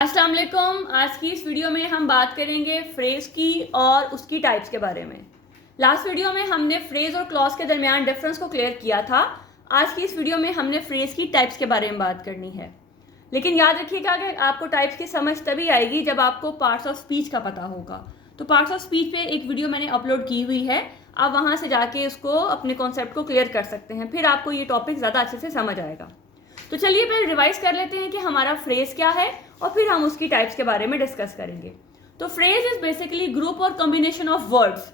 अस्सलाम वालेकुम। आज की इस वीडियो में हम बात करेंगे फ्रेज की और उसकी टाइप्स के बारे में। लास्ट वीडियो में हमने फ्रेज और क्लॉज के दरमियान डिफरेंस को क्लियर किया था। आज की इस वीडियो में हमने फ्रेज की टाइप्स के बारे में बात करनी है। लेकिन याद रखिएगा कि आपको टाइप्स की समझ तभी आएगी जब आपको पार्ट्स ऑफ स्पीच का पता होगा। तो पार्ट्स ऑफ स्पीच पे एक वीडियो मैंने अपलोड की हुई है, आप वहाँ से जाके उसको अपने कॉन्सेप्ट को क्लियर कर सकते हैं, फिर आपको ये टॉपिक ज़्यादा अच्छे से समझ आएगा। तो चलिए पहले रिवाइज कर लेते हैं कि हमारा फ्रेज क्या है और फिर हम उसकी टाइप्स के बारे में डिस्कस करेंगे। तो फ्रेज इज बेसिकली ग्रुप और कॉम्बिनेशन ऑफ वर्ड्स।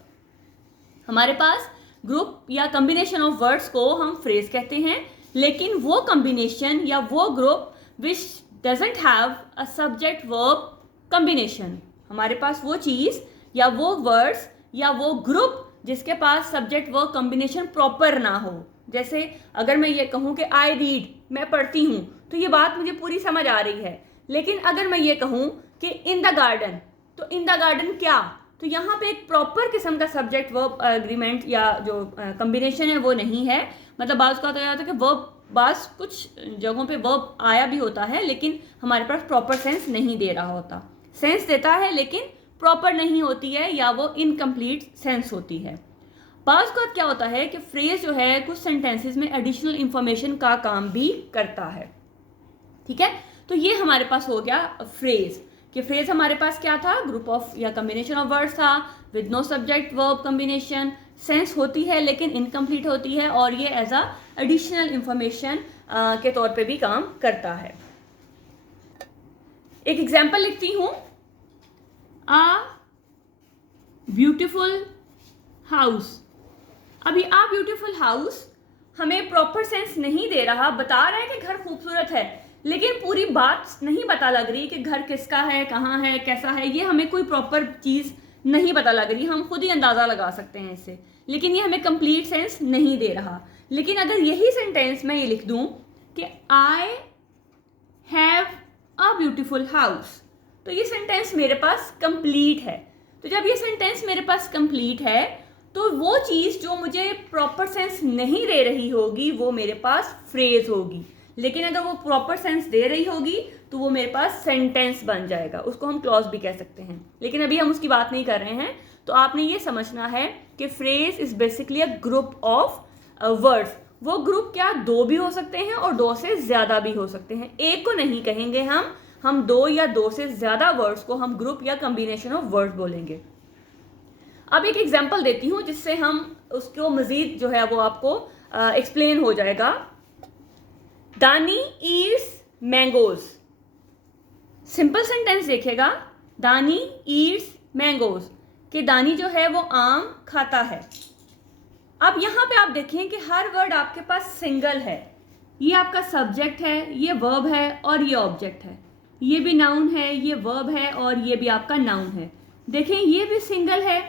हमारे पास ग्रुप या कॉम्बिनेशन ऑफ वर्ड्स को हम फ्रेज कहते हैं, लेकिन वो कॉम्बिनेशन या वो group which doesn't have a subject verb combination. हमारे पास वो चीज़ या वो वर्ड्स या वो ग्रुप जिसके पास सब्जेक्ट वर्ब कॉम्बिनेशन प्रॉपर ना हो। जैसे अगर मैं ये कहूँ कि आई रीड, मैं पढ़ती हूँ, तो ये बात मुझे पूरी समझ आ रही है। लेकिन अगर मैं ये कहूँ कि इन द गार्डन, तो इन द गार्डन क्या, तो यहाँ पे एक प्रॉपर किस्म का सब्जेक्ट वर्ब एग्रीमेंट या जो कॉम्बिनेशन है वो नहीं है। मतलब बात का होता है कि वर्ब बास कुछ जगहों पे वर्ब आया भी होता है, लेकिन हमारे पास प्रॉपर सेंस नहीं दे रहा होता। सेंस देता है लेकिन प्रॉपर नहीं होती है, या वो इनकम्प्लीट सेंस होती है। बाज़ का क्या होता है कि फ्रेज जो है कुछ सेंटेंसेस में एडिशनल इंफॉर्मेशन का काम भी करता है। ठीक है, तो ये हमारे पास हो गया फ्रेज। कि फ्रेज हमारे पास क्या था, ग्रुप ऑफ या कॉम्बिनेशन ऑफ वर्ड्स था with no subject verb combination. Sense होती है लेकिन इनकम्प्लीट होती है, और ये एज अ एडिशनल इंफॉर्मेशन के तौर पे भी काम करता है। एक एग्जाम्पल लिखती हूँ, आ ब्यूटिफुल हाउस। अभी आ ब्यूटीफुल हाउस हमें प्रॉपर सेंस नहीं दे रहा, बता रहा है कि घर खूबसूरत है, लेकिन पूरी बात नहीं पता लग रही कि घर किसका है, कहाँ है, कैसा है। ये हमें कोई प्रॉपर चीज़ नहीं पता लग रही, हम खुद ही अंदाज़ा लगा सकते हैं इससे, लेकिन ये हमें कंप्लीट सेंस नहीं दे रहा। लेकिन अगर यही सेंटेंस मैं ये लिख दूँ कि I have a beautiful house, तो ये सेंटेंस मेरे पास कंप्लीट है। तो जब ये सेंटेंस मेरे पास कंप्लीट है, तो वो चीज़ जो मुझे प्रॉपर सेंस नहीं दे रही होगी वो मेरे पास फ्रेज होगी। लेकिन अगर वो प्रॉपर सेंस दे रही होगी तो वो मेरे पास सेंटेंस बन जाएगा, उसको हम क्लॉज भी कह सकते हैं। लेकिन अभी हम उसकी बात नहीं कर रहे हैं। तो आपने ये समझना है कि phrase is basically a group of words. वो ग्रुप क्या दो भी हो सकते हैं और दो से ज़्यादा भी हो सकते हैं। एक को नहीं कहेंगे हम दो या दो से ज़्यादा वर्ड्स को हम ग्रुप या कॉम्बिनेशन ऑफ वर्ड्स बोलेंगे। अब एक एग्जाम्पल देती हूँ जिससे हम उसको मजीद जो है वो आपको एक्सप्लेन हो जाएगा। दानी ईट्स मैंगोज। सिंपल सेंटेंस देखिएगा, दानी ईट्स मैंगोज, कि दानी जो है वो आम खाता है। अब यहाँ पे आप देखें कि हर वर्ड आपके पास सिंगल है। ये आपका सब्जेक्ट है, ये वर्ब है और ये ऑब्जेक्ट है। ये भी नाउन है, ये वर्ब है और ये भी आपका नाउन है। देखें ये भी सिंगल है,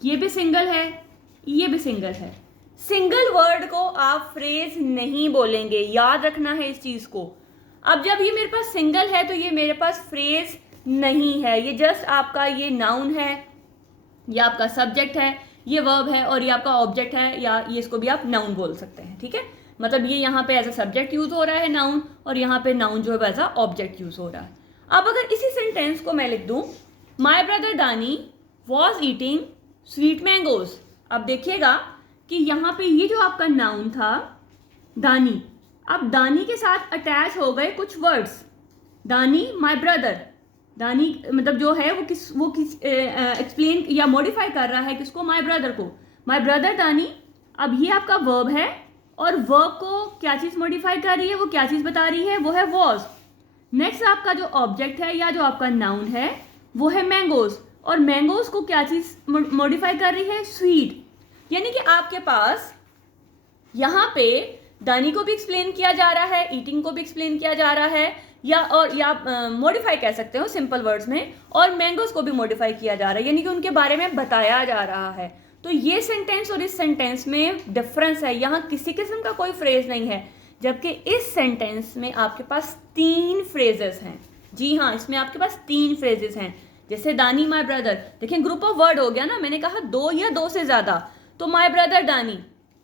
ये भी सिंगल है, ये भी सिंगल है। सिंगल वर्ड को आप फ्रेज नहीं बोलेंगे, याद रखना है इस चीज़ को। अब जब ये मेरे पास सिंगल है तो ये मेरे पास फ्रेज नहीं है, ये जस्ट आपका ये नाउन है, ये आपका सब्जेक्ट है, ये वर्ब है और ये आपका ऑब्जेक्ट है, या ये इसको भी आप नाउन बोल सकते हैं। ठीक है, मतलब ये यहाँ पे एज अ सब्जेक्ट यूज हो रहा है नाउन, और यहाँ पे नाउन जो है एज अ ऑब्जेक्ट यूज हो रहा है। अब अगर इसी सेंटेंस को मैं लिख दूँ, माई ब्रदर दानी वॉज ईटिंग स्वीट मैंगोज। अब देखिएगा कि यहाँ पे ये जो आपका नाउन था दानी, अब दानी के साथ अटैच हो गए कुछ वर्ड्स। दानी माय ब्रदर, दानी मतलब जो है वो किस एक्सप्लेन या मॉडिफाई कर रहा है किसको, माय ब्रदर को। माय ब्रदर दानी, अब ये आपका वर्ब है, और वर्ब को क्या चीज़ मॉडिफाई कर रही है, वो क्या चीज़ बता रही है, वो है वॉज। नेक्स्ट आपका जो ऑब्जेक्ट है या जो आपका नाउन है वो है मैंगोज, और मैंगोज को क्या चीज़ मॉडिफाई कर रही है, स्वीट। यानी कि आपके पास यहाँ पे दानी को भी एक्सप्लेन किया जा रहा है, ईटिंग को भी एक्सप्लेन किया जा रहा है, या मॉडिफाई कह सकते हो सिंपल वर्ड्स में, और मैंगोज को भी मॉडिफाई किया जा रहा है, यानी कि उनके बारे में बताया जा रहा है। तो ये सेंटेंस और इस सेंटेंस में डिफरेंस है, यहाँ किसी किस्म का कोई फ्रेज नहीं है, जबकि इस सेंटेंस में आपके पास 3 फ्रेजेस हैं। जी हाँ, इसमें आपके पास 3 फ्रेजेस हैं। जैसे दानी माय ब्रदर, देखें ग्रुप ऑफ वर्ड हो गया ना, मैंने कहा दो या दो से ज़्यादा। तो माय ब्रदर दानी,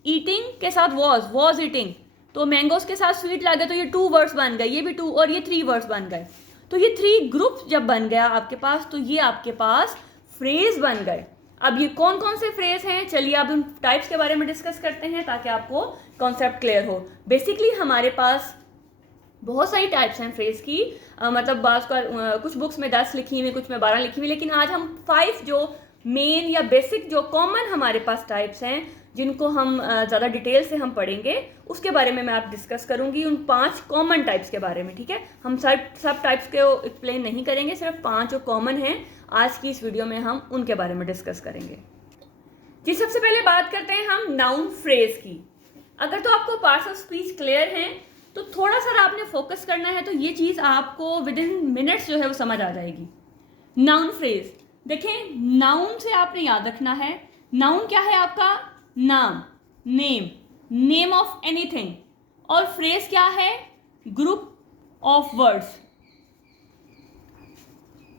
ईटिंग के साथ वॉज ईटिंग, तो मैंगोज के साथ स्वीट लगे तो ये 2 वर्ड्स बन गए, ये भी 2 और ये 3 वर्ड्स बन गए। तो ये 3 ग्रुप जब बन गया आपके पास, तो ये आपके पास फ्रेज बन गए। अब ये कौन कौन से फ्रेज हैं, चलिए अब उन टाइप्स के बारे में डिस्कस करते हैं ताकि आपको कॉन्सेप्ट क्लियर हो। बेसिकली हमारे पास बहुत सारी टाइप्स हैं फ्रेज की, मतलब बात का कुछ बुक्स में 10 लिखी हुई, कुछ में 12 लिखी हुई, लेकिन आज हम 5 जो मेन या बेसिक जो कॉमन हमारे पास टाइप्स हैं जिनको हम ज़्यादा डिटेल से हम पढ़ेंगे, उसके बारे में मैं आप डिस्कस करूंगी, उन 5 कॉमन टाइप्स के बारे में। ठीक है, हम सब टाइप्स को एक्सप्लेन नहीं करेंगे, सिर्फ 5 जो कॉमन हैं आज की इस वीडियो में हम उनके बारे में डिस्कस करेंगे। जी, सबसे पहले बात करते हैं हम नाउन फ्रेज की। अगर तो आपको पार्ट्स ऑफ स्पीच क्लियर हैं तो थोड़ा सा आपने फोकस करना है, तो ये चीज़ आपको विद इन मिनट्स जो है वो समझ आ जाएगी। नाउन फ्रेज देखें, नाउन से आपने याद रखना है, नाउन क्या है आपका, नाम, नेम, नेम ऑफ एनीथिंग, और फ्रेज क्या है, group of words,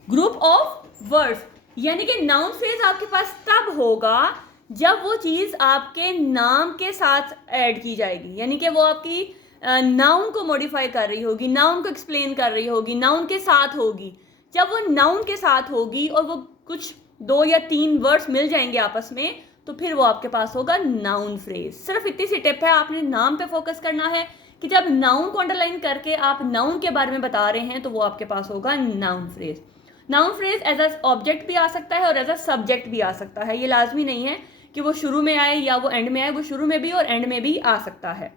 group of words. यानी कि नाउन फ्रेज आपके पास तब होगा जब वो चीज़ आपके नाम के साथ ऐड की जाएगी, यानी कि वो आपकी नाउन को मॉडिफाई कर रही होगी, नाउन को एक्सप्लेन कर रही होगी, नाउन के साथ होगी। जब वो नाउन के साथ होगी और वो कुछ 2 या 3 वर्ड्स मिल जाएंगे आपस में, तो फिर वो आपके पास होगा नाउन फ्रेज। सिर्फ इतनी सी टिप है, आपने नाम पे फोकस करना है कि जब नाउन को अंडरलाइन करके आप नाउन के बारे में बता रहे हैं तो वो आपके पास होगा noun phrase. Noun phrase as a object भी आ सकता है और एज अ सब्जेक्ट भी आ सकता है। ये लाजमी नहीं है कि वो शुरू में आए या वो एंड में आए, वो शुरू में भी और एंड में भी आ सकता है।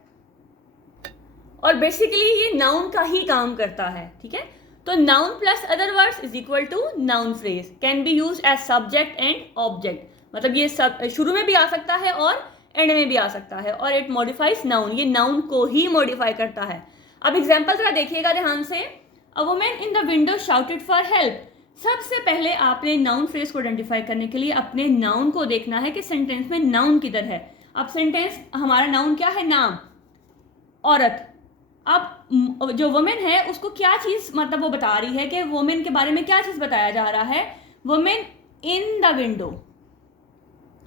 और बेसिकली ये नाउन का ही काम करता है। ठीक है, तो noun plus other words is equal to noun phrase, can be used as subject and object. मतलब ये सब शुरू में भी आ सकता है और एंड में भी आ सकता है, और इट मॉडिफाइज नाउन, ये नाउन को ही मॉडिफाई करता है। अब एग्जाम्पल जरा देखिएगा ध्यान से। A woman in the window shouted for help. सबसे पहले आपने नाउन फ्रेज को आइडेंटिफाई करने के लिए अपने नाउन को देखना है कि सेंटेंस में नाउन किधर है। अब सेंटेंस हमारा नाउन क्या है, नाम, औरत। अब जो वुमेन है उसको क्या चीज, मतलब वो बता रही है कि वुमेन के बारे में क्या चीज बताया जा रहा है, वुमेन इन द विंडो।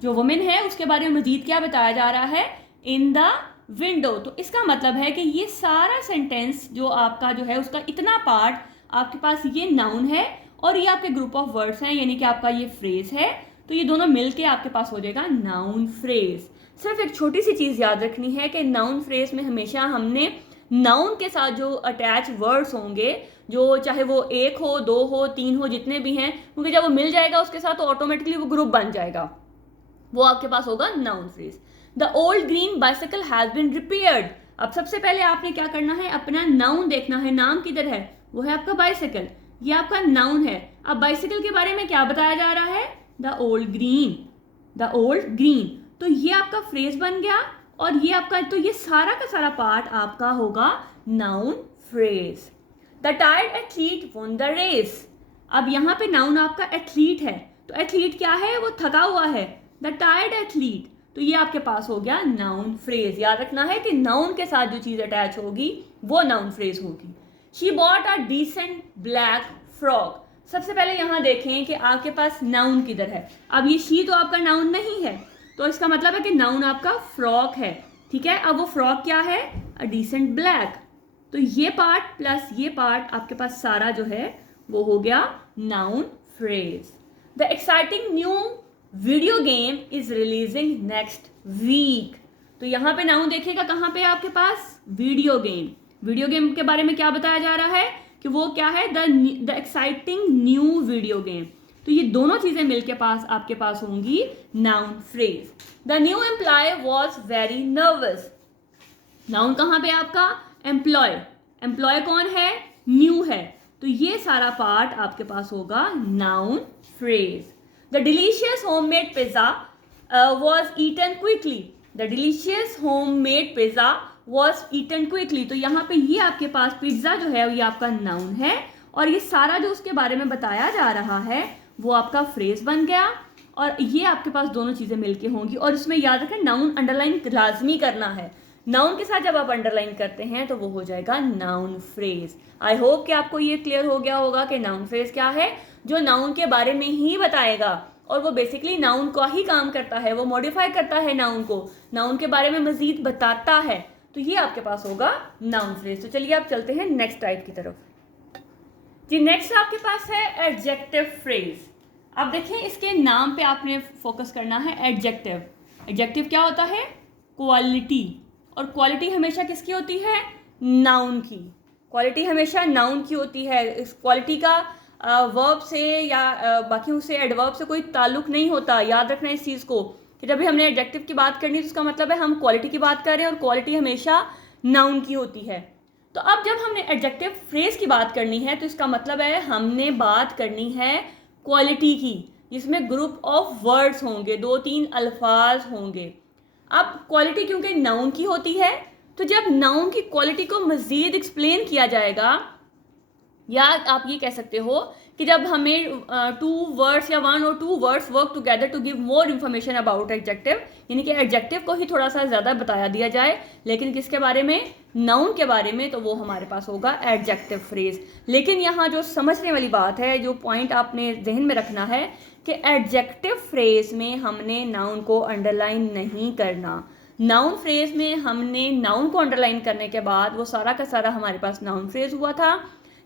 जो वुमेन है उसके बारे में मजीद क्या बताया जा रहा है, इन द विंडो। तो इसका मतलब है कि ये सारा सेंटेंस जो आपका जो है उसका इतना पार्ट आपके पास ये नाउन है और ये आपके ग्रुप ऑफ वर्ड्स हैं, यानी कि आपका ये फ्रेज है। तो ये दोनों मिलके आपके पास हो जाएगा नाउन फ्रेज। सिर्फ एक छोटी सी चीज याद रखनी है कि नाउन फ्रेज में हमेशा हमने नाउन के साथ जो अटैच वर्ड्स होंगे, जो चाहे वो 1 हो, 2 हो, 3 हो, जितने भी हैं, क्योंकि जब वो मिल जाएगा उसके साथ तो ऑटोमेटिकली वो ग्रुप बन जाएगा, वो आपके पास होगा noun phrase. The old green bicycle has been repaired. अब सबसे पहले आपने क्या करना है, अपना नाउन देखना है, नाम किधर है, वो है आपका बाइसिकल, ये आपका नाउन है। अब बाइसिकल के बारे में क्या बताया जा रहा है, the old green, the old green. तो ये आपका फ्रेज बन गया और ये आपका, तो ये सारा का सारा पार्ट आपका होगा noun phrase. The tired athlete won the race. अब यहाँ पे नाउन आपका एथलीट है, तो एथलीट क्या है, वो थका हुआ है, द टायर्ड एथलीट। तो ये आपके पास हो गया नाउन फ्रेज। याद रखना है कि नाउन के साथ जो चीज अटैच होगी वो नाउन फ्रेज होगी। She bought a decent black frock. सबसे पहले यहाँ देखें कि आपके पास नाउन किधर है। अब ये शी तो आपका नाउन नहीं है, तो इसका मतलब है कि नाउन आपका फ्रॉक है। ठीक है, अब वो फ्रॉक क्या है, अ डिसेंट ब्लैक। तो ये पार्ट प्लस ये पार्ट आपके पास सारा जो है वो हो गया noun phrase. The exciting new video game is releasing next week. तो यहाँ पे नाउन देखिएगा कहाँ पे आपके पास, वीडियो गेम। वीडियो गेम के बारे में क्या बताया जा रहा है कि वो क्या है, the exciting new video game. तो ये दोनों चीजें मिलके पास आपके पास होंगी noun phrase. The new employ was very nervous. Noun कहाँ पे आपका, एम्प्लॉय। एम्प्लॉय कौन है, न्यू है, तो ये सारा पार्ट आपके पास होगा noun phrase. The delicious homemade pizza was eaten quickly. The delicious homemade pizza was eaten quickly. तो यहाँ पे ये आपके पास पिज्जा जो है ये आपका नाउन है और ये सारा जो उसके बारे में बताया जा रहा है वो आपका फ्रेज बन गया, और ये आपके पास दोनों चीजें मिलके होंगी। और इसमें याद रखें नाउन अंडरलाइन लाजमी करना है। नाउन के साथ जब आप अंडरलाइन करते हैं तो वो हो जाएगा नाउन फ्रेज। आई होप कि आपको ये क्लियर हो गया होगा कि नाउन फ्रेज क्या है, जो नाउन के बारे में ही बताएगा और वो बेसिकली नाउन का ही काम करता है, वो मॉडिफाई करता है नाउन को, नाउन के बारे में मजीद बताता है। तो ये आपके पास होगा नाउन फ्रेज। तो चलिए आप चलते हैं नेक्स्ट टाइप की तरफ। जी नेक्स्ट आपके पास है एडजेक्टिव फ्रेज। अब देखिए इसके नाम पे आपने फोकस करना है, एडजेक्टिव। एडजेक्टिव क्या होता है? क्वालिटी। और क्वालिटी हमेशा किसकी होती है? नाउन की। क्वालिटी हमेशा नाउन की होती है। इस क्वालिटी का वर्ब से या बाकी उससे एडवर्ब से कोई ताल्लुक नहीं होता। याद रखना इस चीज़ को कि जब भी हमने एडजेक्टिव की बात करनी है तो उसका मतलब है हम क्वालिटी की बात कर रहे हैं और क्वालिटी हमेशा नाउन की होती है। तो अब जब हमने एडजेक्टिव फ्रेज की बात करनी है तो इसका मतलब है हमने बात करनी है क्वालिटी की, जिसमें ग्रुप ऑफ वर्ड्स होंगे, 2-3 अल्फाज होंगे। अब क्वालिटी क्योंकि नाउन की होती है तो जब नाउन की क्वालिटी को मज़ीद एक्सप्लेन किया जाएगा, या आप ये कह सकते हो कि जब हमें 2 वर्ड्स या 1 और 2 words work together to give more information about adjective, यानी कि एडजेक्टिव को ही थोड़ा सा ज़्यादा बता दिया जाए, लेकिन किसके बारे में? नाउन के बारे में, तो वो हमारे पास होगा एडजेक्टिव फ्रेज। लेकिन यहाँ जो समझने वाली बात है, जो पॉइंट आपने जहन में रखना है कि एडजेक्टिव फ्रेज में हमने नाउन को अंडरलाइन नहीं करना। नाउन फ्रेज में हमने नाउन को अंडरलाइन करने के बाद वो सारा का सारा हमारे पास नाउन फ्रेज हुआ था,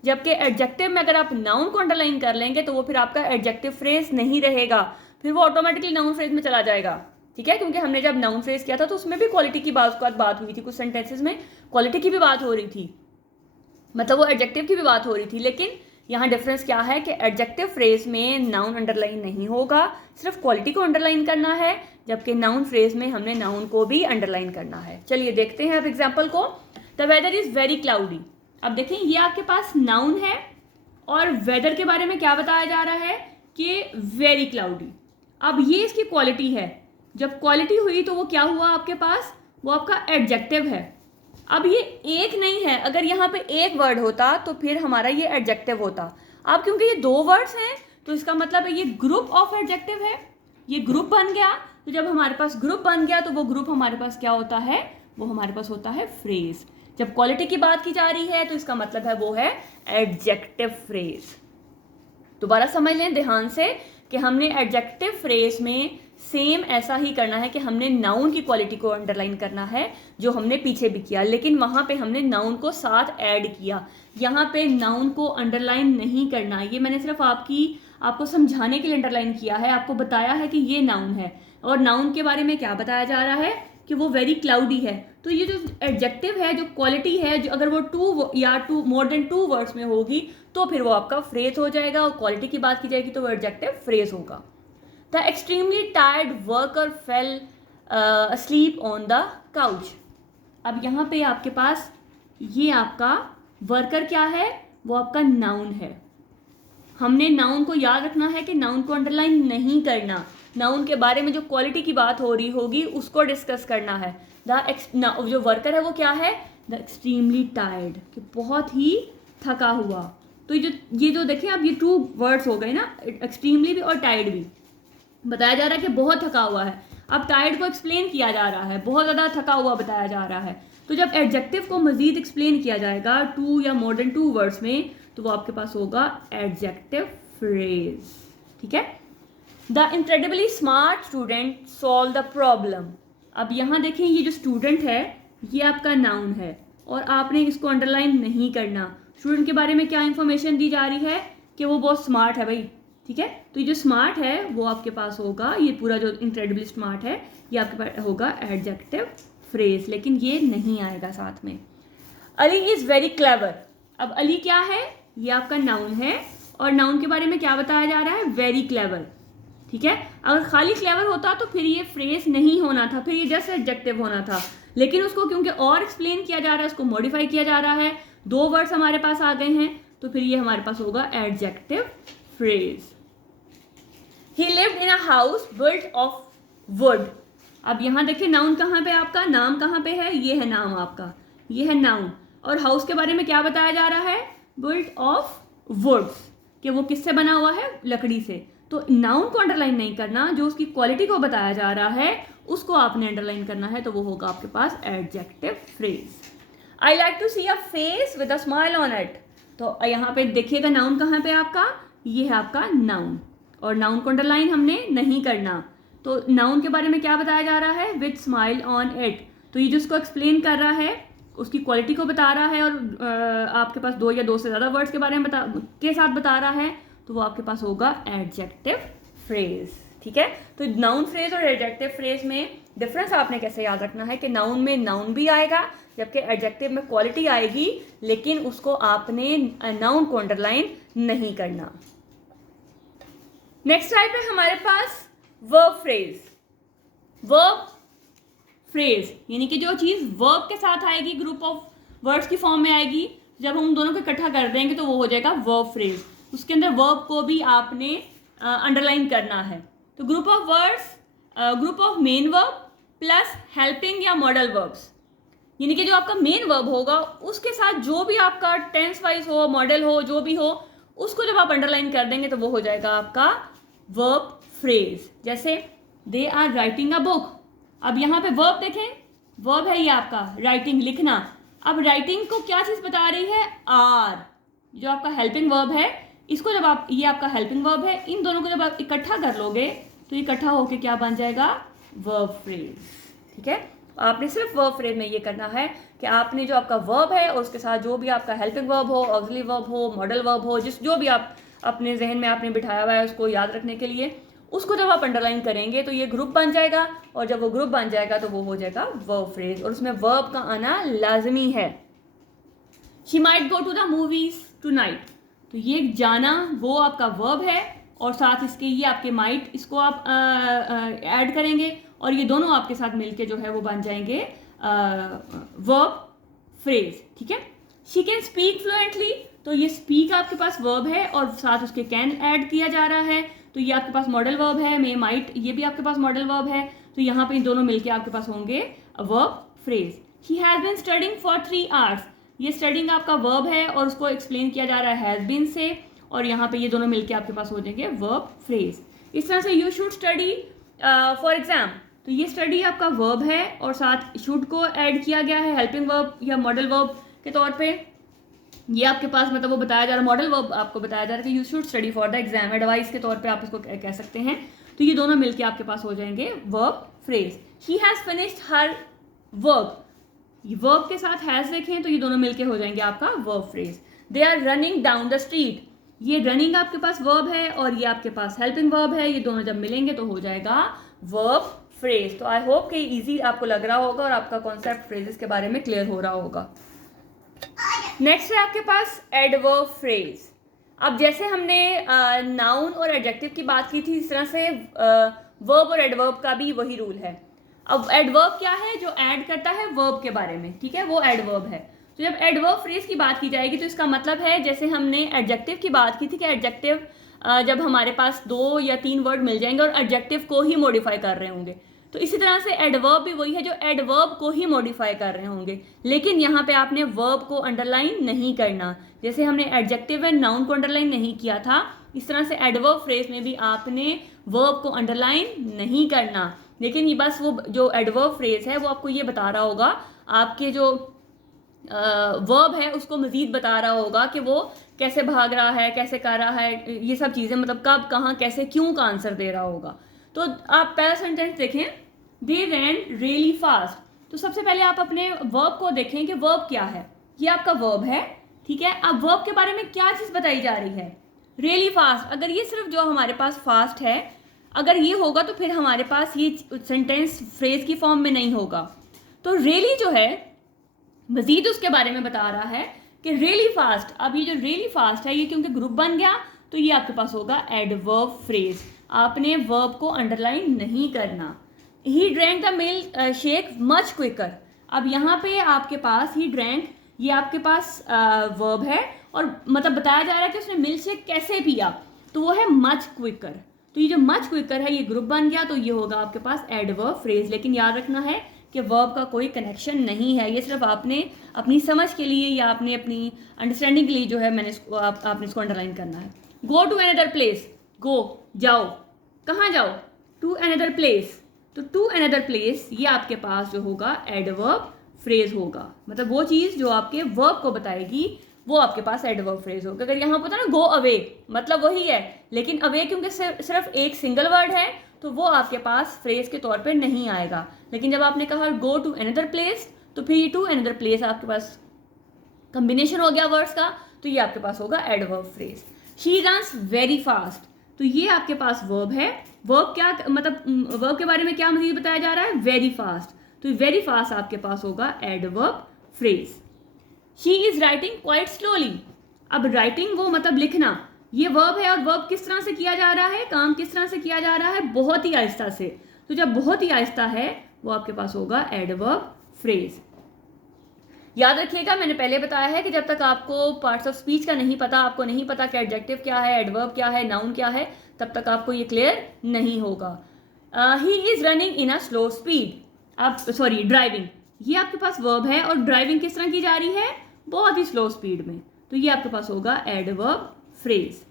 जबकि एडजेक्टिव में अगर आप नाउन को अंडरलाइन कर लेंगे तो वो फिर आपका एडजेक्टिव फ्रेज नहीं रहेगा, फिर वो ऑटोमेटिकली नाउन फ्रेज में चला जाएगा। ठीक है, क्योंकि हमने जब नाउन फ्रेज किया था तो उसमें भी क्वालिटी की बात हुई थी, कुछ सेंटेंसेस में क्वालिटी की भी बात हो रही थी, मतलब वो एडजेक्टिव की भी बात हो रही थी। लेकिन यहाँ डिफरेंस क्या है कि एडजेक्टिव फ्रेज में नाउन अंडरलाइन नहीं होगा, सिर्फ क्वालिटी को अंडरलाइन करना है, जबकि नाउन फ्रेज में हमने नाउन को भी अंडरलाइन करना है। चलिए देखते हैं अब एग्जाम्पल को। The weather is very cloudy. अब देखें ये आपके पास नाउन है और वेदर के बारे में क्या बताया जा रहा है कि वेरी क्लाउडी। अब ये इसकी क्वालिटी है, जब क्वालिटी हुई तो वो क्या हुआ आपके पास? वो आपका एडजेक्टिव है। अब ये एक नहीं है, अगर यहाँ पे एक वर्ड होता तो फिर हमारा ये एडजेक्टिव होता। अब क्योंकि ये 2 वर्ड्स हैं तो इसका मतलब है ये ग्रुप ऑफ एडजेक्टिव है, ये ग्रुप बन गया। तो जब हमारे पास ग्रुप बन गया तो वो ग्रुप हमारे पास क्या होता है? वो हमारे पास होता है फ्रेज। जब क्वालिटी की बात की जा रही है तो इसका मतलब है वो है एडजेक्टिव फ्रेज। दोबारा समझ लें ध्यान से कि हमने एडजेक्टिव फ्रेज में सेम ऐसा ही करना है कि हमने नाउन की क्वालिटी को अंडरलाइन करना है, जो हमने पीछे भी किया, लेकिन वहाँ पे हमने नाउन को साथ ऐड किया। यहाँ पे नाउन को अंडरलाइन नहीं करना, ये मैंने सिर्फ आपको समझाने के लिए अंडरलाइन किया है, आपको बताया है कि ये नाउन है और नाउन के बारे में क्या बताया जा रहा है कि वो वेरी क्लाउडी है। तो ये जो एडजेक्टिव है, जो क्वालिटी है, जो अगर वो 2 या मोर देन 2 वर्ड्स में होगी तो फिर वो आपका फ्रेज हो जाएगा, और क्वालिटी की बात की जाएगी तो वो एडजेक्टिव फ्रेज होगा। The extremely tired worker fail asleep on the couch. अब यहाँ पे आपके पास ये आपका वर्कर क्या है? वो आपका नाउन है। हमने नाउन को याद रखना है कि नाउन को अंडरलाइन नहीं करना, नाउन के बारे में जो क्वालिटी की बात हो रही होगी उसको डिस्कस करना है। जो वर्कर है वो क्या है? द एक्सट्रीमली टायर्ड, कि बहुत ही थका हुआ। तो ये जो देखें अब ये 2 वर्ड्स हो गए ना, एक्सट्रीमली भी और टायर्ड भी। बताया जा रहा है कि बहुत थका हुआ है। अब टायर्ड को एक्सप्लेन किया जा रहा है, बहुत ज़्यादा थका हुआ बताया जा रहा है। तो जब एडजेक्टिव को मजीद एक्सप्लेन किया जाएगा 2 या मोर देन 2 वर्ड्स में, तो वो आपके पास होगा एडजेक्टिव फ्रेज। ठीक है। The incredibly smart student solve the problem. अब यहाँ देखें ये जो स्टूडेंट है ये आपका नाउन है और आपने इसको अंडरलाइन नहीं करना। स्टूडेंट के बारे में क्या इंफॉर्मेशन दी जा रही है कि वो बहुत स्मार्ट है भाई। ठीक है, तो ये जो स्मार्ट है वो आपके पास होगा, ये पूरा जो इनक्रेडिबली स्मार्ट है ये आपके पास होगा एडजेक्टिव फ्रेज, लेकिन ये नहीं आएगा साथ में। Ali is very clever. अब अली क्या है? ये आपका नाउन है और नाउन के बारे में क्या बताया जा रहा है? Very clever. ठीक है, अगर खाली क्लेवर होता तो फिर ये फ्रेज नहीं होना था, फिर ये जस्ट एडजेक्टिव होना था, लेकिन उसको क्योंकि और एक्सप्लेन किया जा रहा है, उसको मॉडिफाई किया जा रहा है, 2 वर्ड्स हमारे पास आ गए हैं, तो फिर ये हमारे पास होगा adjective phrase. He lived in a house built of would. अब यहाँ देखिए नाउन कहाँ पे आपका, नाम कहाँ पे है? ये है नाम आपका, ये है नाउन, और हाउस के बारे में क्या बताया जा रहा है? बिल्ट ऑफ वुड्स, कि वो किससे बना हुआ है? लकड़ी से। तो नाउन को अंडरलाइन नहीं करना, जो उसकी क्वालिटी को बताया जा रहा है उसको आपने अंडरलाइन करना है, तो वो होगा आपके पास adjective phrase. I like to see a face with a smile on it. तो यहाँ पे देखिएगा नाउन कहाँ पे आपका? ये है आपका नाउन, और नाउन को अंडरलाइन हमने नहीं करना। तो नाउन के बारे में क्या बताया जा रहा है? With smile on it. तो ये जिसको एक्सप्लेन कर रहा है उसकी क्वालिटी को बता रहा है और आपके पास 2 या 2 से ज़्यादा वर्ड्स के बारे में के साथ बता रहा है, तो वो आपके पास होगा एडजेक्टिव फ्रेज। ठीक है, तो नाउन फ्रेज और एडजेक्टिव फ्रेज में डिफरेंस आपने कैसे याद रखना है कि नाउन में नाउन भी आएगा, जबकि एडजेक्टिव में क्वालिटी आएगी, लेकिन उसको आपने नाउन को अंडरलाइन नहीं करना। नेक्स्ट टाइप है हमारे पास वर्ब फ्रेज। वर्ब फ्रेज यानी कि जो चीज़ वर्ब के साथ आएगी, ग्रुप ऑफ वर्ड्स की फॉर्म में आएगी, जब हम दोनों को इकट्ठा कर देंगे तो वो हो जाएगा वर्ब फ्रेज। उसके अंदर वर्ब को भी आपने अंडरलाइन करना है। तो group of words, group of main verb plus helping या मॉडल वर्ब्स, यानी कि जो आपका मेन वर्ब होगा उसके साथ जो भी आपका टेंस वाइज हो, मॉडल हो, जो भी हो, उसको जब आप अंडरलाइन कर देंगे तो वो हो जाएगा आपका वर्ब फ्रेज। जैसे they are writing a book, अब यहाँ पे वर्ब देखें, वर्ब है ये आपका राइटिंग, लिखना। अब राइटिंग को क्या चीज़ बता रही है, आर, जो आपका हेल्पिंग वर्ब है, इसको जब आप, ये आपका हेल्पिंग वर्ब है, इन दोनों को जब आप इकट्ठा कर लोगे तो इकट्ठा होके क्या बन जाएगा, वर्ब फ्रेज। ठीक है, आपने सिर्फ वर्ब फ्रेज में ये करना है कि आपने जो आपका वर्ब है और उसके साथ जो भी आपका हेल्पिंग वर्ब हो, ऑक्सिलरी वर्ब हो, मॉडल वर्ब हो, जो भी आप अपने जहन में आपने बिठाया हुआ है उसको याद रखने के लिए, उसको जब आप अंडरलाइन करेंगे तो ये ग्रुप बन जाएगा, और जब वो ग्रुप बन जाएगा तो वो हो जाएगा वर्ब फ्रेज, और उसमें वर्ब का आना लाजमी है। She might go to the movies tonight, तो ये जाना वो आपका वर्ब है, और साथ इसके ये आपके माइट, इसको आप ऐड करेंगे और ये दोनों आपके साथ मिलके जो है वो बन जाएंगे वर्ब फ्रेज। ठीक है, शी कैन स्पीक फ्लुएंटली, तो ये स्पीक आपके पास वर्ब है और साथ उसके कैन ऐड किया जा रहा है, तो ये आपके पास मॉडल वर्ब है। मे माइट, ये भी आपके पास मॉडल वर्ब है, तो यहाँ पे इन दोनों मिलके आपके पास होंगे verb phrase. He has been studying for 3 hours, ये स्टडिंग आपका वर्ब है और उसको एक्सप्लेन किया जा रहा है हैज़ बीन से, और यहाँ पे ये दोनों मिलके आपके पास हो जाएंगे वर्ब फ्रेज। इस तरह से you should study for exam, तो ये स्टडी आपका वर्ब है और साथ शुड को ऐड किया गया है हेल्पिंग वर्ब या मॉडल वर्ब के तौर पे। ये आपके पास मतलब वो बताया जा रहा है, मॉडल वर्ब आपको बताया जा रहा है कि you should study for the exam, advice के तौर पे आप इसको कह सकते हैं। तो ये दोनों मिलके आपके पास हो जाएंगे verb phrase. He has finished her work, verb के साथ हैज़ देखें तो ये दोनों मिलके हो जाएंगे आपका verb phrase. They are running down the street, ये रनिंग आपके पास वर्ब है और ये आपके पास हेल्पिंग वर्ब है, ये दोनों जब मिलेंगे तो हो जाएगा वर्ब फ्रेज। तो आई होप कि इजी आपको लग रहा होगा और आपका कॉन्सेप्ट फ्रेजेस के बारे में क्लियर हो रहा होगा। नेक्स्ट है आपके पास एडवर्ब फ्रेज। अब जैसे हमने नाउन और एडजेक्टिव की बात की थी, इस तरह से वर्ब और एडवर्ब का भी वही रूल है। अब एडवर्ब क्या है, जो ऐड करता है वर्ब के बारे में, ठीक है, वो एडवर्ब है। तो जब एडवर्ब फ्रेज की बात की जाएगी तो इसका मतलब है, जैसे हमने एडजेक्टिव की बात की थी कि एडजेक्टिव जब हमारे पास 2 या 3 वर्ड मिल जाएंगे और एडजेक्टिव को ही मॉडिफाई कर रहे होंगे, तो इसी तरह से एडवर्ब भी वही है जो एडवर्ब को ही मॉडिफाई कर रहे होंगे, लेकिन यहाँ पे आपने वर्ब को अंडरलाइन नहीं करना। जैसे हमने एडजेक्टिव एंड नाउन को अंडरलाइन नहीं किया था, इस तरह से एडवर्ब फ्रेज में भी आपने वर्ब को अंडरलाइन नहीं करना, लेकिन ये बस वो जो एडवर्ब फ्रेज है वो आपको ये बता रहा होगा, आपके जो वर्ब है उसको मजीद बता रहा होगा कि वो कैसे भाग रहा है, कैसे कर रहा है, ये सब चीज़ें, मतलब कब, कहाँ, कैसे, क्यों का आंसर दे रहा होगा। तो आप पहला सेंटेंस देखें, दे रैन रियली फास्ट, तो सबसे पहले आप अपने वर्ब को देखें कि वर्ब क्या है। ये आपका वर्ब है, ठीक है। अब वर्ब के बारे में क्या चीज़ बताई जा रही है, रियली फास्ट। अगर ये सिर्फ जो हमारे पास फास्ट है, अगर ये होगा तो फिर हमारे पास ये सेंटेंस फ्रेज की फॉर्म में नहीं होगा। तो रियली जो है मजीद उसके बारे में बता रहा है कि रियली फास्ट। अब ये जो रियली फास्ट है ये क्योंकि ग्रुप बन गया तो ये आपके पास होगा एडवर्ब फ्रेज। आपने वर्ब को अंडरलाइन नहीं करना। He drank the milk shake much quicker. अब यहाँ पे आपके पास ही ड्रैंक, ये आपके पास वर्ब है और मतलब बताया जा रहा है कि उसने मिल्क शेक कैसे पिया, तो वो है मच क्विकर। तो ये जो मच क्विकर है ये ग्रुप बन गया, तो ये होगा आपके पास एडवर्ब फ्रेज। लेकिन याद रखना है कि वर्ब का कोई कनेक्शन नहीं है, ये सिर्फ आपने अपनी समझ के लिए या आपने अपनी अंडरस्टैंडिंग के लिए जो है मैंने इसको आपने इसको अंडरलाइन करना है। गो टू अनदर प्लेस, गो जाओ, कहाँ जाओ, टू अनदर प्लेस। तो टू अनदर प्लेस ये आपके पास जो होगा एडवर्ब फ्रेज होगा, मतलब वो चीज़ जो आपके वर्ब को बताएगी वो आपके पास एडवर्ब फ्रेज होगा। अगर यहाँ पता ना गो अवे, मतलब वही है, लेकिन अवे क्योंकि सिर्फ एक सिंगल वर्ड है तो वो आपके पास फ्रेज के तौर पे नहीं आएगा। लेकिन जब आपने कहा गो टू अनदर प्लेस तो फिर ये टू अनदर प्लेस आपके पास कॉम्बिनेशन हो गया वर्ड्स का, तो ये आपके पास होगा adverb phrase. She runs very fast, तो ये आपके पास वर्ब है। वर्ब क्या मतलब वर्ब के बारे में क्या मजीद बताया जा रहा है, वेरी फास्ट, तो वेरी फास्ट आपके पास होगा adverb phrase. She is writing quite slowly, अब राइटिंग वो मतलब लिखना, ये वर्ब है और वर्ब किस तरह से किया जा रहा है, काम किस तरह से किया जा रहा है, बहुत ही आहिस्ता से, तो जब बहुत ही आहिस्ता है वो आपके पास होगा एडवर्ब फ्रेज। याद रखिएगा मैंने पहले बताया है कि जब तक आपको पार्ट्स ऑफ स्पीच का नहीं पता, आपको नहीं पता कि एडजेक्टिव क्या है, एडवर्ब क्या है, नाउन क्या है, तब तक आपको ये क्लियर नहीं होगा। He is running in a slow speed, आप सॉरी ड्राइविंग, ये आपके पास वर्ब है और ड्राइविंग किस तरह की जा रही है, बहुत ही स्लो स्पीड में, तो ये आपके पास होगा adverb phrase.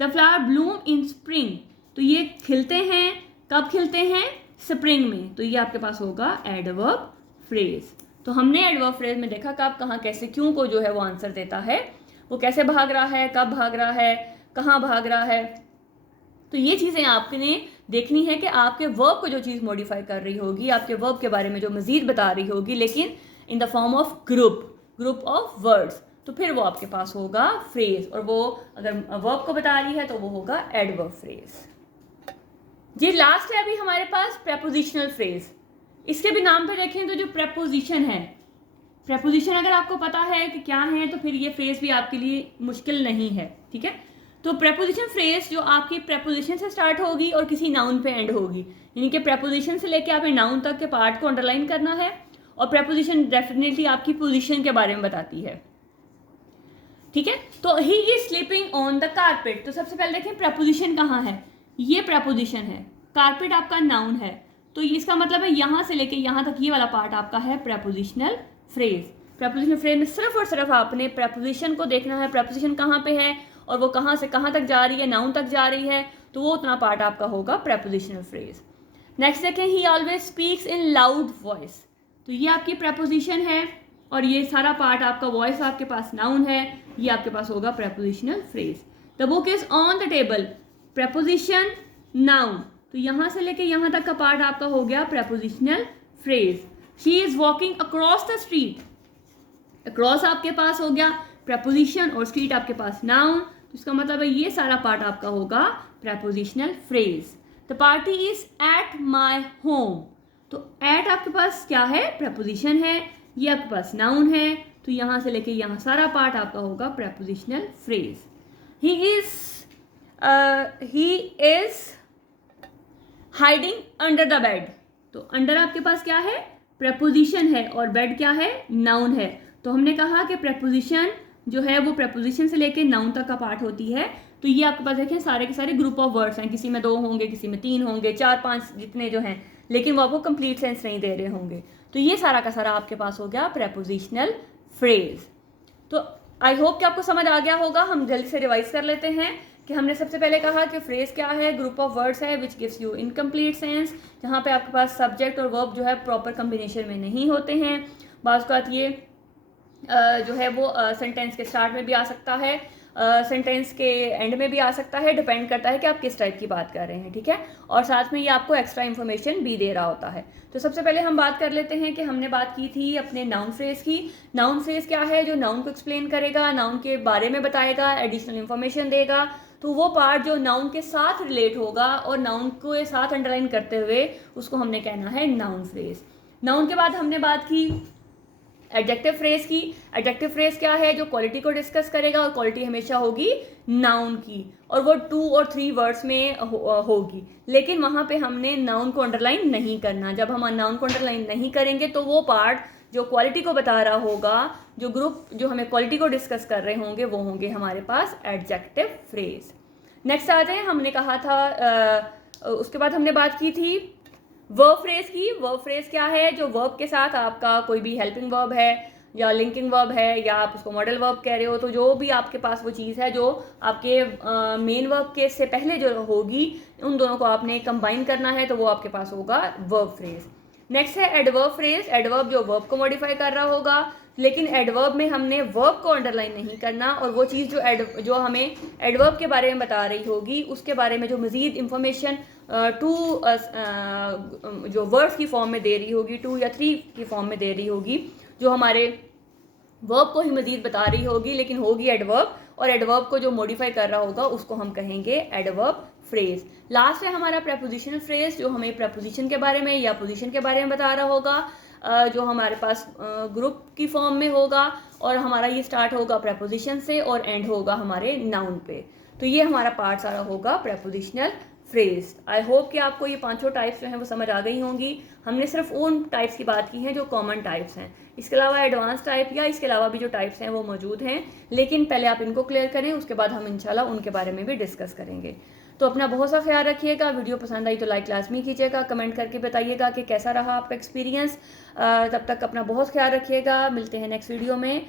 The flower Bloom in spring, तो ये खिलते हैं, कब खिलते हैं, स्प्रिंग में, तो ये आपके पास होगा एडवर्ब फ्रेज। तो हमने एडवर्ब फ्रेज में देखा कब, कहाँ, कैसे, क्यों को जो है वो आंसर देता है, वो कैसे भाग रहा है, कब भाग रहा है, कहाँ भाग रहा है। तो ये चीज़ें आपने देखनी है कि आपके वर्ब को जो चीज़ मॉडिफाई कर रही होगी, आपके वर्ब के बारे में जो मजीद बता रही होगी, लेकिन in the form of group of words, तो फिर वो आपके पास होगा फ्रेज, और वो अगर वर्ब को बता रही है तो वो होगा एडवर्ब फ्रेज। जी लास्ट है अभी हमारे पास प्रेपोजिशनल फ्रेज। इसके भी नाम पे देखें तो जो प्रेपोजिशन है, प्रेपोजिशन अगर आपको पता है कि क्या है तो फिर ये फ्रेज भी आपके लिए मुश्किल नहीं है, ठीक है। तो प्रेपोजिशन फ्रेज जो आपकी प्रेपोजिशन से स्टार्ट होगी और किसी नाउन पे एंड होगी, यानी कि प्रेपोजिशन से लेके आपने नाउन तक के पार्ट को अंडरलाइन करना है, और प्रेपोजिशन डेफिनेटली आपकी पोजिशन के बारे में बताती है, ठीक है। तो he is sleeping on the carpet, तो सबसे पहले देखें प्रेपोजिशन कहाँ है, ये प्रेपोजिशन है, कारपेट आपका नाउन है, तो इसका मतलब है यहाँ से लेके यहाँ तक ये वाला पार्ट आपका है प्रेपोजिशनल फ्रेज। प्रेपोजिशनल फ्रेज में सिर्फ और सिर्फ आपने प्रेपोजिशन को देखना है, प्रेपोजिशन कहाँ पे है और वो कहाँ से कहाँ तक जा रही है, नाउन तक जा रही है, तो वो उतना पार्ट आपका होगा प्रेपोजिशनल फ्रेज। नेक्स्ट देखें, ही always speaks in loud voice, तो ये आपकी प्रेपोजिशन है और ये सारा पार्ट आपका वॉइस आपके पास नाउन है, ये आपके पास होगा prepositional phrase. The book is on the table, preposition noun, तो यहाँ से लेके यहाँ तक का पार्ट आपका हो गया prepositional phrase. She is walking across the street, across आपके पास हो गया प्रेपोजिशन और स्ट्रीट आपके पास नाउन, तो इसका मतलब है ये सारा पार्ट आपका होगा prepositional phrase. The party is at my home, तो एट आपके पास क्या है, प्रेपोजिशन है, ये आपके पास नाउन है, तो यहाँ से लेके यहाँ सारा पार्ट आपका होगा prepositional phrase. He is hiding under the bed, तो अंडर आपके पास क्या है, प्रेपोजिशन है, और बेड क्या है, नाउन है, तो हमने कहा कि प्रेपोजिशन जो है वो प्रेपोजिशन से लेके नाउन तक का पार्ट होती है, तो ये आपके पास देखें सारे के सारे ग्रुप ऑफ वर्ड्स हैं, किसी में 2 होंगे, किसी में 3 होंगे, 4-5 जितने जो हैं, लेकिन वो आपको कंप्लीट सेंस नहीं दे रहे होंगे, तो ये सारा का सारा आपके पास हो गया प्रेपोजिशनल फ्रेज। तो आई होप कि आपको समझ आ गया होगा। हम जल्दी से रिवाइज कर लेते हैं कि हमने सबसे पहले कहा कि फ्रेज क्या है, ग्रुप ऑफ वर्ड्स है which gives you incomplete sense, जहाँ पे आपके पास सब्जेक्ट और वर्ब जो है प्रॉपर कम्बिनेशन में नहीं होते हैं। बात बात ये जो है वो सेंटेंस के स्टार्ट में भी आ सकता है, सेंटेंस के एंड में भी आ सकता है, डिपेंड करता है कि आप किस टाइप की बात कर रहे हैं, ठीक है। और साथ में ये आपको एक्स्ट्रा इन्फॉर्मेशन भी दे रहा होता है। तो सबसे पहले हम बात कर लेते हैं कि हमने बात की थी अपने नाउन फ्रेज की। नाउन फ्रेज क्या है, जो नाउन को एक्सप्लेन करेगा, नाउन के बारे में बताएगा, एडिशनल इन्फॉर्मेशन देगा, तो वो पार्ट जो नाउन के साथ रिलेट होगा और नाउन को साथ अंडरलाइन करते हुए उसको हमने कहना है नाउन फ्रेज। नाउन के बाद हमने बात की एडजेक्टिव फ्रेज की। एडजेक्टिव फ्रेज क्या है, जो क्वालिटी को डिस्कस करेगा, और क्वालिटी हमेशा होगी नाउन की, और वो 2 और 3 वर्ड्स में होगी, लेकिन वहाँ पे हमने नाउन को अंडरलाइन नहीं करना। जब हम नाउन को अंडरलाइन नहीं करेंगे तो वो पार्ट जो क्वालिटी को बता रहा होगा, जो ग्रुप जो हमें क्वालिटी को डिस्कस कर रहे होंगे, वो होंगे हमारे पास एडजेक्टिव फ्रेज। नेक्स्ट आते हैं, हमने कहा था उसके बाद हमने बात की थी वर्ब फ्रेज की। वर्ब फ्रेज क्या है, जो वर्ब के साथ आपका कोई भी हेल्पिंग वर्ब है या लिंकिंग वर्ब है, या आप उसको मॉडल वर्ब कह रहे हो, तो जो भी आपके पास वो चीज़ है जो आपके मेन वर्ब के से पहले जो होगी, उन दोनों को आपने कंबाइन करना है, तो वो आपके पास होगा वर्ब फ्रेज। नेक्स्ट है एडवर्ब फ्रेज। एडवर्ब जो वर्ब को मॉडिफाई कर रहा होगा, लेकिन एडवर्ब में हमने वर्ब को अंडरलाइन नहीं करना, और वो चीज़ जो हमें एडवर्ब के बारे में बता रही होगी, उसके बारे में जो मज़ीद इंफॉर्मेशन जो वर्ड्स की फॉर्म में दे रही होगी, 2 या 3 की फॉर्म में दे रही होगी, जो हमारे वर्ब को ही मज़ीद बता रही होगी, लेकिन होगी एडवर्ब, और एडवर्ब को जो मॉडिफाई कर रहा होगा उसको हम कहेंगे एडवर्ब फ्रेज। लास्ट है हमारा प्रेपोजिशनल फ्रेज, जो हमें प्रेपोजिशन के बारे में या पोजीशन के बारे में बता रहा होगा, जो हमारे पास ग्रुप की फॉर्म में होगा, और हमारा ये स्टार्ट होगा प्रेपोजिशन से और एंड होगा हमारे नाउन पे। तो ये हमारा पार्ट सारा होगा प्रेपोजिशनल फ्रेज। आई होप कि आपको ये पांचों टाइप्स जो हैं वो समझ आ गई होंगी। हमने सिर्फ उन टाइप्स की बात की है जो कॉमन टाइप्स हैं, इसके अलावा एडवांस टाइप या इसके अलावा भी जो टाइप्स हैं वो मौजूद हैं, लेकिन पहले आप इनको क्लियर करें, उसके बाद हम इंशाल्लाह उनके बारे में भी डिस्कस करेंगे। तो अपना बहुत सा ख्याल रखिएगा। वीडियो पसंद आई तो लाइक लाजमी कीजिएगा, कमेंट करके बताइएगा कि कैसा रहा आपका एक्सपीरियंस। तब तक अपना बहुत ख्याल रखिएगा, मिलते हैं नेक्स्ट वीडियो में।